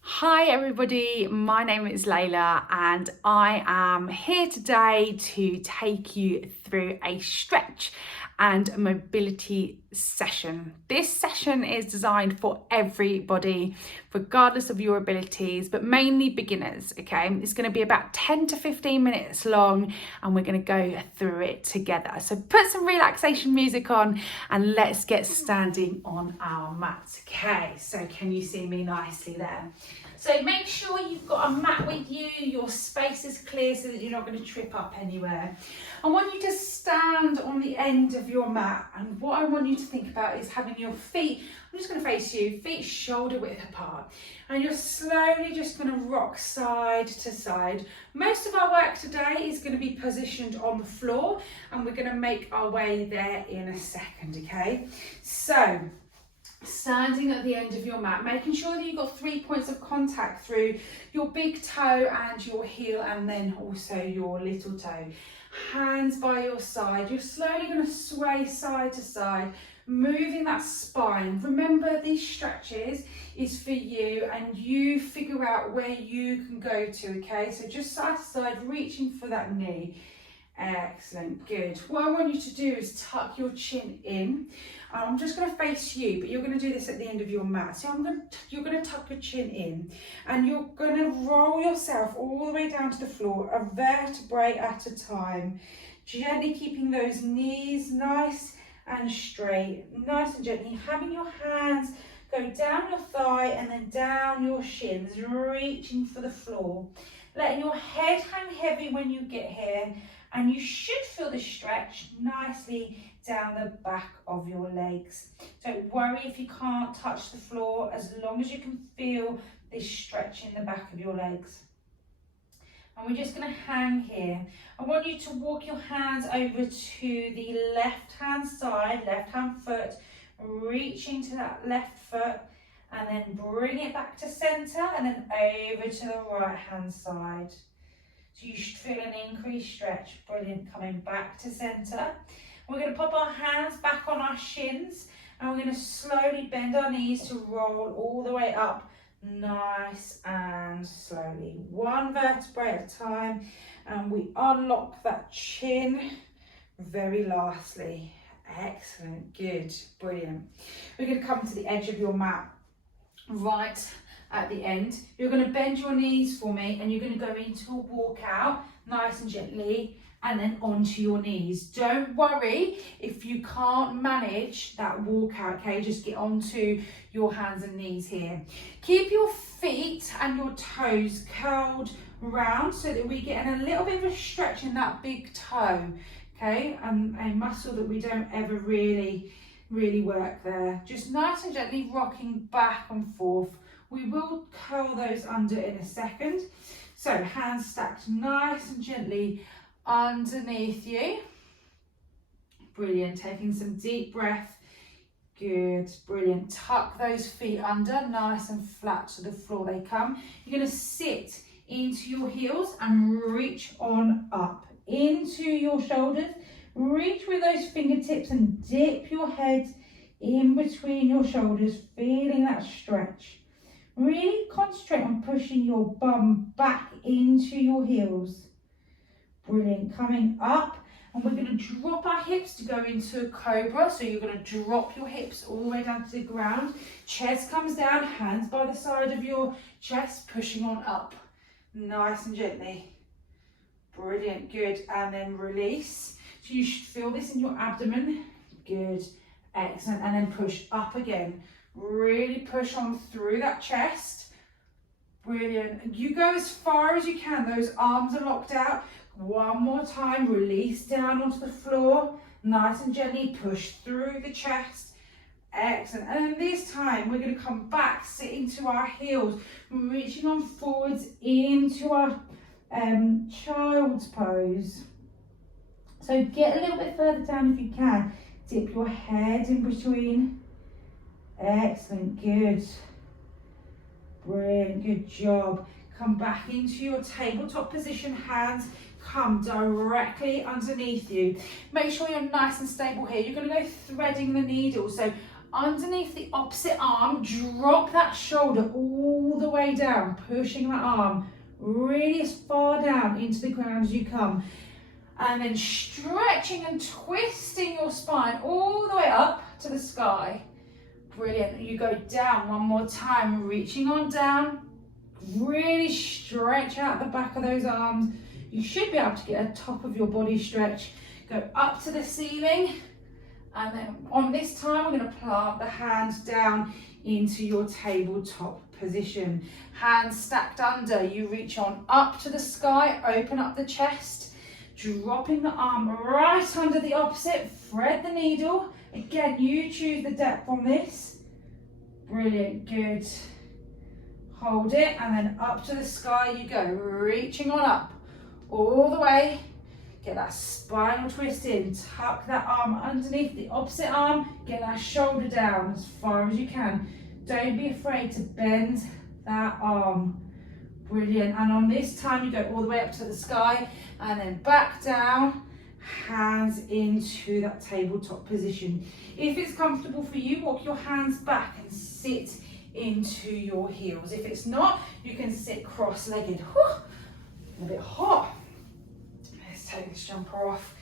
Hi everybody, my name is Leila and I am here today to take you through a stretch and mobility session. This session is designed for everybody, regardless of your abilities, but mainly beginners, okay? It's going to be about 10 to 15 minutes long and we're going to go through it together. So put some relaxation music on and let's get standing on our mat. Okay, so can you see me nicely there? So make sure you've got a mat with you, your space is clear so that you're not going to trip up anywhere. I want you to stand on the end of your mat, and what I want you to think about is having your feet, I'm just going to face you, feet shoulder width apart, and you're slowly just going to rock side to side. Most of our work today is going to be positioned on the floor and we're going to make our way there in a second, okay? So standing at the end of your mat, making sure that you've got 3 points of contact through your big toe and your heel and then also your little toe. Hands by your side, you're slowly going to sway side to side, moving that spine. Remember, these stretches is for you and you figure out where you can go to, okay? So just side to side, reaching for that knee. Excellent, good. What I want you to do is tuck your chin in. I'm just going to face you, but you're going to do this at the end of your mat. So you're going to tuck your chin in and you're going to roll yourself all the way down to the floor, a vertebrae at a time. Gently keeping those knees nice and straight, nice and gently. Having your hands go down your thigh and then down your shins, reaching for the floor. Letting your head hang heavy when you get here. And you should feel the stretch nicely down the back of your legs. Don't worry if you can't touch the floor, as long as you can feel this stretch in the back of your legs. And we're just going to hang here. I want you to walk your hands over to the left hand side, left hand foot, reaching to that left foot, and then bring it back to centre, and then over to the right hand side. So you should feel an increased stretch. Brilliant. Coming back to centre. We're going to pop our hands back on our shins and we're going to slowly bend our knees to roll all the way up, nice and slowly. One vertebrae at a time, and we unlock that chin very lastly. Excellent, good, brilliant. We're going to come to the edge of your mat, right at the end. You're going to bend your knees for me and you're going to go into a walkout nice and gently and then onto your knees. Don't worry if you can't manage that walkout, okay? Just get onto your hands and knees here. Keep your feet and your toes curled round so that we get in a little bit of a stretch in that big toe, okay? A muscle that we don't ever really work there. Just nice and gently rocking back and forth. We will curl those under in a second. So hands stacked nice and gently underneath you. Brilliant. Taking some deep breath. Good. Brilliant. Tuck those feet under, nice and flat to the floor they come. You're going to sit into your heels and reach on up into your shoulders. Reach with those fingertips and dip your head in between your shoulders, feeling that stretch. Really concentrate on pushing your bum back into your heels. Brilliant. Coming up, and we're going to drop our hips to go into a cobra. So you're going to drop your hips all the way down to the ground. Chest comes down, hands by the side of your chest, pushing on up. Nice and gently. Brilliant, good. And then release. So you should feel this in your abdomen. Good, excellent. And then push up again. Really push on through that chest. Brilliant. You go as far as you can. Those arms are locked out. One more time. Release down onto the floor. Nice and gently push through the chest. Excellent. And then this time we're going to come back, sit into our heels, reaching on forwards into our child's pose. So get a little bit further down if you can. Dip your head in between. Excellent, good. Brilliant, good job. Come back into your tabletop position, hands come directly underneath you. Make sure you're nice and stable here. You're going to go threading the needle. So underneath the opposite arm, drop that shoulder all the way down, pushing that arm really as far down into the ground as you come. And then stretching and twisting your spine all the way up to the sky. Brilliant. You go down one more time, reaching on down. Really stretch out the back of those arms. You should be able to get a top of your body stretch. Go up to the ceiling. And then on this time, we're going to plant the hands down into your tabletop position. Hands stacked under. You reach on up to the sky, open up the chest. Dropping the arm right under the opposite, thread the needle. Again, you choose the depth on this. Brilliant, good. Hold it, and then up to the sky you go, reaching on up, all the way. Get that spinal twist in, tuck that arm underneath the opposite arm, get that shoulder down as far as you can. Don't be afraid to bend that arm. Brilliant, and on this time you go all the way up to the sky, and then back down, hands into that tabletop position. If it's comfortable for you, walk your hands back and sit into your heels. If it's not, you can sit cross-legged. A bit hot. Let's take this jumper off.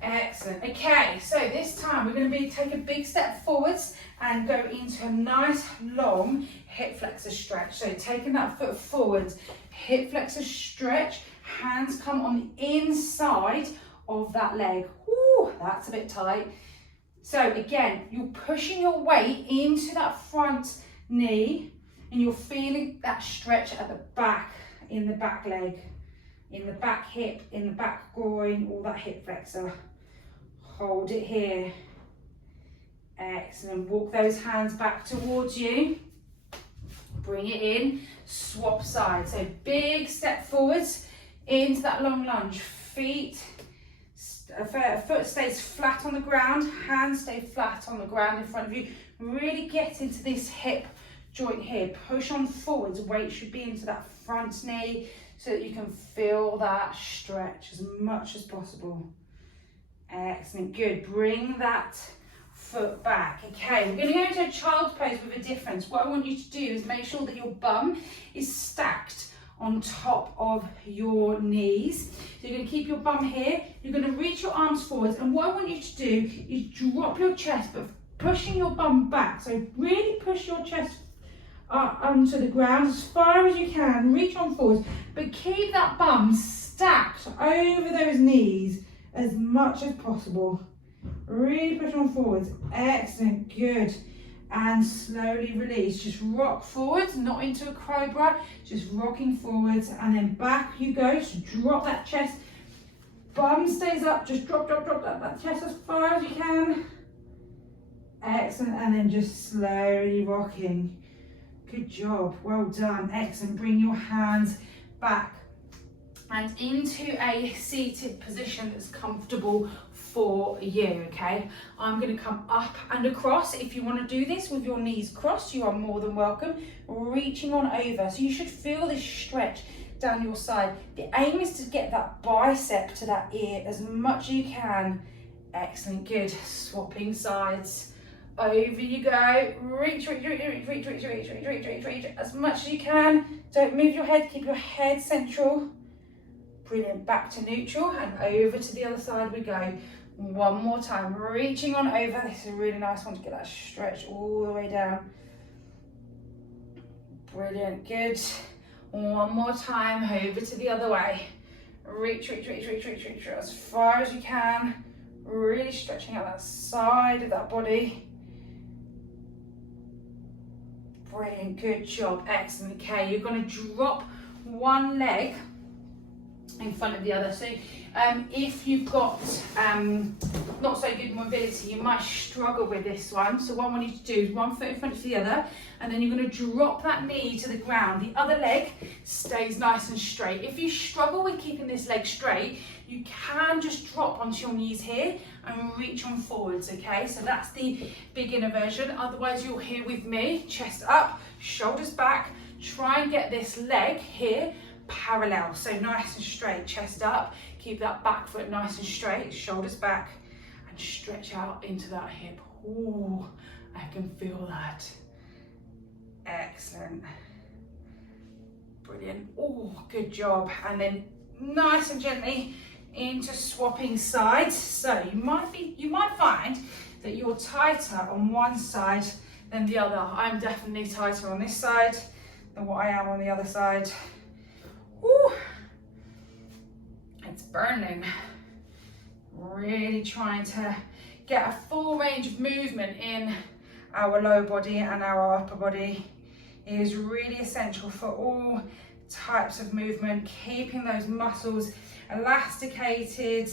Excellent. Okay, so this time we're going to take a big step forwards and go into a nice long hip flexor stretch. So taking that foot forwards, hip flexor stretch, hands come on the inside of that leg. Woo, that's a bit tight. So again, you're pushing your weight into that front knee and you're feeling that stretch at the back, in the back leg, in the back hip, in the back groin, all that hip flexor. Hold it here. Excellent. Walk those hands back towards you. Bring it in. Swap sides. So big step forwards into that long lunge. Foot stays flat on the ground. Hands stay flat on the ground in front of you. Really get into this hip joint here. Push on forwards. Weight should be into that front knee so that you can feel that stretch as much as possible. Excellent, good. Bring that foot back. Okay, we're going to go into a child's pose with a difference. What I want you to do is make sure that your bum is stacked on top of your knees. So you're going to keep your bum here. You're going to reach your arms forwards, and what I want you to do is drop your chest, but pushing your bum back. So really push your chest onto the ground as far as you can. Reach on forwards, but keep that bum stacked over those knees as much as possible. Really push on forwards. Excellent, good. And slowly release. Just rock forwards, not into a cobra, just rocking forwards, and then back you go. So drop that chest, bum stays up, just drop that chest as far as you can. Excellent, and then just slowly rocking. Good job, well done, excellent. Bring your hands back and into a seated position that's comfortable for you, okay? I'm going to come up and across. If you want to do this with your knees crossed, you are more than welcome. Reaching on over, so you should feel this stretch down your side. The aim is to get that bicep to that ear as much as you can. Excellent, good. Swapping sides. Over you go. Reach as much as you can. Don't move your head, keep your head central. Brilliant, back to neutral and over to the other side we go. One more time, reaching on over. This is a really nice one to get that stretch all the way down. Brilliant, good. One more time, over to the other way. Reach as far as you can. Really stretching out that side of that body. Brilliant, good job, excellent. Okay, you're going to drop one leg in front of the other. So if you've got not so good mobility, you might struggle with this one. So what I want you to do is one foot in front of the other, and then you're going to drop that knee to the ground. The other leg stays nice and straight. If you struggle with keeping this leg straight, you can just drop onto your knees here and reach on forwards, okay? So that's the beginner version. Otherwise, you're here with me, chest up, shoulders back. Try and get this leg here parallel, so nice and straight, chest up, keep that back foot nice and straight, shoulders back, and stretch out into that hip. Ooh. I can feel that. Excellent. Brilliant. Oh, good job. And then nice and gently into swapping sides. So you might find that you're tighter on one side than the other. I'm definitely tighter on this side than what I am on the other side. Ooh, it's burning. Really trying to get a full range of movement in our lower body and our upper body. It is really essential for all types of movement, keeping those muscles elasticated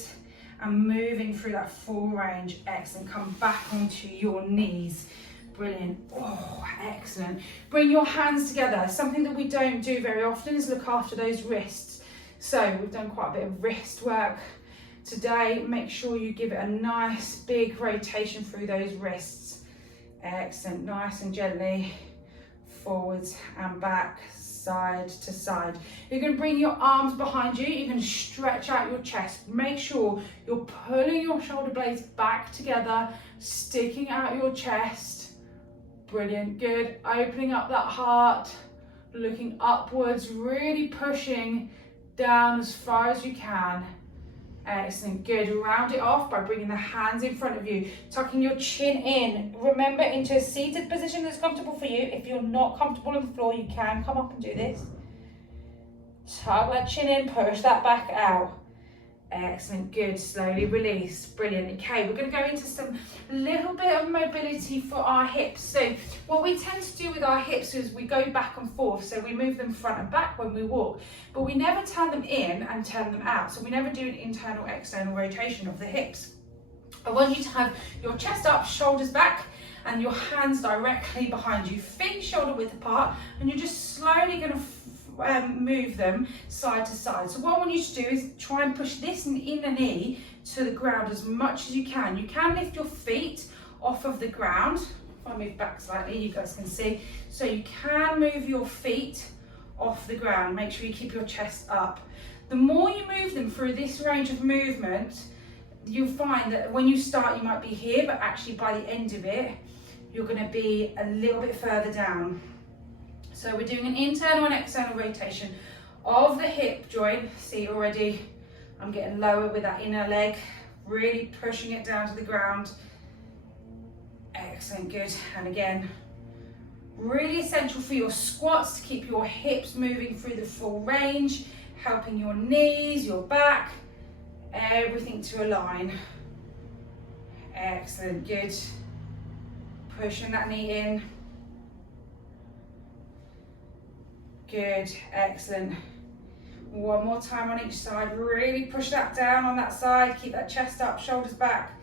and moving through that full range. Excellent. Come back onto your knees. Brilliant. Oh, excellent. Bring your hands together. Something that we don't do very often is look after those wrists. So we've done quite a bit of wrist work today. Make sure you give it a nice big rotation through those wrists. Excellent. Nice and gently forwards and back, side to side. You're going to bring your arms behind you. You're going to stretch out your chest. Make sure you're pulling your shoulder blades back together, sticking out your chest. Brilliant. Good. Opening up that heart, looking upwards, really pushing down as far as you can. Excellent. Good. Round it off by bringing the hands in front of you, tucking your chin in. Remember, into a seated position that's comfortable for you. If you're not comfortable on the floor, you can come up and do this. Tuck that chin in, push that back out. Excellent. Good. Slowly release. Brilliant. Okay, we're going to go into some little bit of mobility for our hips. So what we tend to do with our hips is we go back and forth. So we move them front and back when we walk, but we never turn them in and turn them out. So we never do an internal external rotation of the hips. I want you to have your chest up, shoulders back, and your hands directly behind you, feet shoulder width apart, and you're just slowly going to move them side to side. So what I want you to do is try and push this inner knee to the ground as much as you can. You can lift your feet off of the ground. If I move back slightly, you guys can see. So you can move your feet off the ground. Make sure you keep your chest up. The more you move them through this range of movement, you'll find that when you start, you might be here, but actually by the end of it, you're going to be a little bit further down. So we're doing an internal and external rotation of the hip joint. See already, I'm getting lower with that inner leg, really pushing it down to the ground. Excellent, good. And again, really essential for your squats to keep your hips moving through the full range, helping your knees, your back, everything to align. Excellent, good. Pushing that knee in. Good, excellent. One more time on each side. Really push that down on that side. Keep that chest up, shoulders back.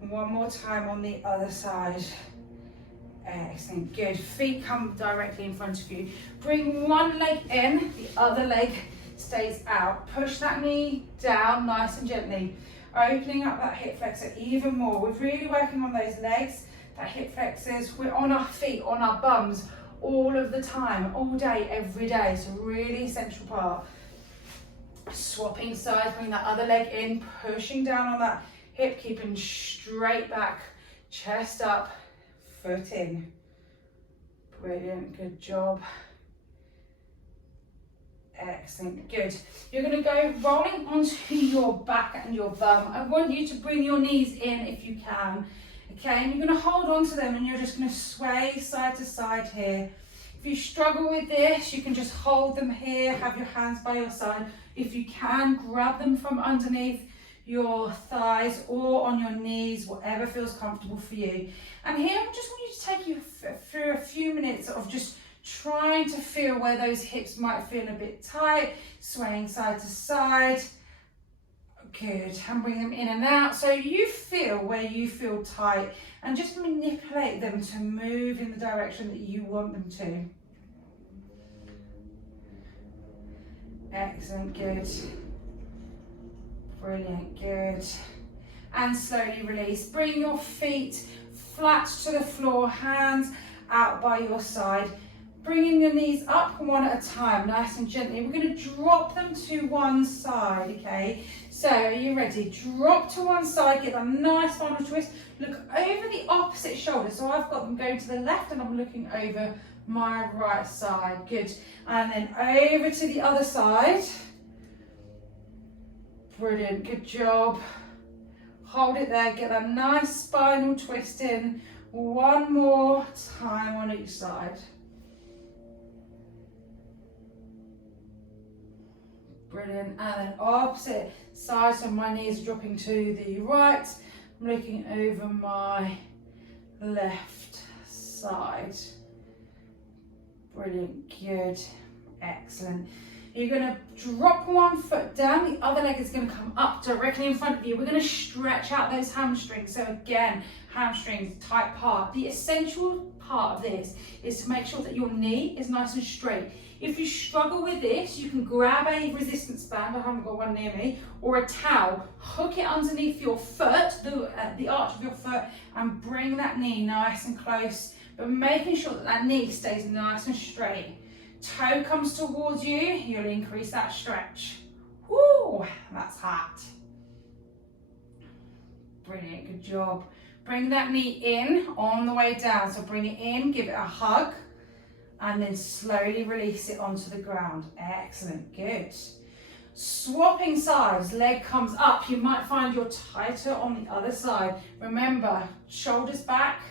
One more time on the other side. Excellent, good. Feet come directly in front of you. Bring one leg in, the other leg stays out. Push that knee down nice and gently. Opening up that hip flexor even more. We're really working on those legs, that hip flexors. We're on our feet, on our bums, all of the time, all day, every day. It's a really essential part. Swapping sides, bring that other leg in, pushing down on that hip, keeping straight back, chest up, foot in. Brilliant, good job. Excellent, good. You're going to go rolling onto your back and your bum. I want you to bring your knees in if you can. Okay, and you're going to hold on to them and you're just going to sway side to side here. If you struggle with this, you can just hold them here, have your hands by your side. If you can, grab them from underneath your thighs or on your knees, whatever feels comfortable for you. And here, I just want you to take you through a few minutes of just trying to feel where those hips might feel a bit tight, swaying side to side. Good, and bring them in and out. So you feel where you feel tight and just manipulate them to move in the direction that you want them to. Excellent, good. Brilliant, good. And slowly release. Bring your feet flat to the floor, hands out by your side. bringing your knees up one at a time, nice and gently. We're going to drop them to one side, okay? So, are you ready? Drop to one side, get a nice final twist. Look over the opposite shoulder. So I've got them going to the left and I'm looking over my right side. Good. And then over to the other side. Brilliant, good job. Hold it there, get a nice spinal twist in. One more time on each side. Brilliant, and then opposite side, so my knees are dropping to the right. I'm looking over my left side. Brilliant, good, excellent. You're going to drop one foot down, the other leg is going to come up directly in front of you. We're going to stretch out those hamstrings. So again, hamstrings, tight part. The essential part of this is to make sure that your knee is nice and straight. If you struggle with this, you can grab a resistance band, I haven't got one near me, or a towel, hook it underneath your foot, the arch of your foot, and bring that knee nice and close, but making sure that that knee stays nice and straight. Toe comes towards you, you'll increase that stretch. Woo, that's hot. Brilliant, good job. Bring that knee in on the way down. So bring it in, give it a hug, and then slowly release it onto the ground. Excellent, good. Swapping sides, leg comes up. You might find you're tighter on the other side. Remember, shoulders back,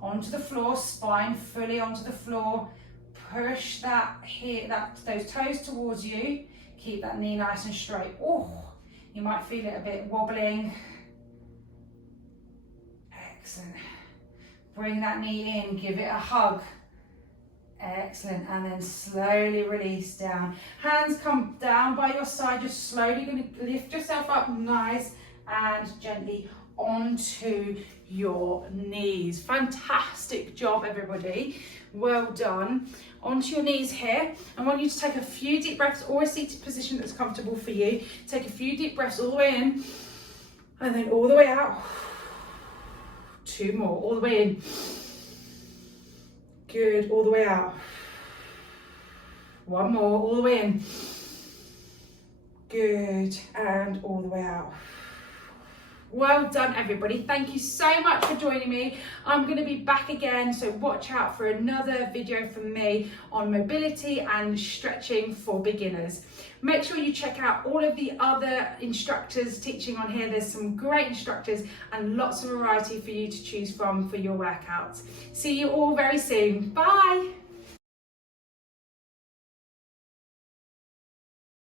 onto the floor, spine fully onto the floor. Push those toes towards you. Keep that knee nice and straight. Oh, you might feel it a bit wobbling. Excellent. Bring that knee in, give it a hug. Excellent, and then slowly release down. Hands come down by your side. You're slowly going to lift yourself up nice and gently onto your knees. Fantastic job, everybody. Well done. Onto your knees here. I want you to take a few deep breaths, or a seated position that's comfortable for you. Take a few deep breaths all the way in, and then all the way out. Two more, all the way in. Good, all the way out. One more, all the way in. Good, and all the way out. Well done, everybody. Thank you so much for joining me. I'm going to be back again, so watch out for another video from me on mobility and stretching for beginners. Make sure you check out all of the other instructors teaching on here. There's some great instructors and lots of variety for you to choose from for your workouts. See you all very soon. Bye.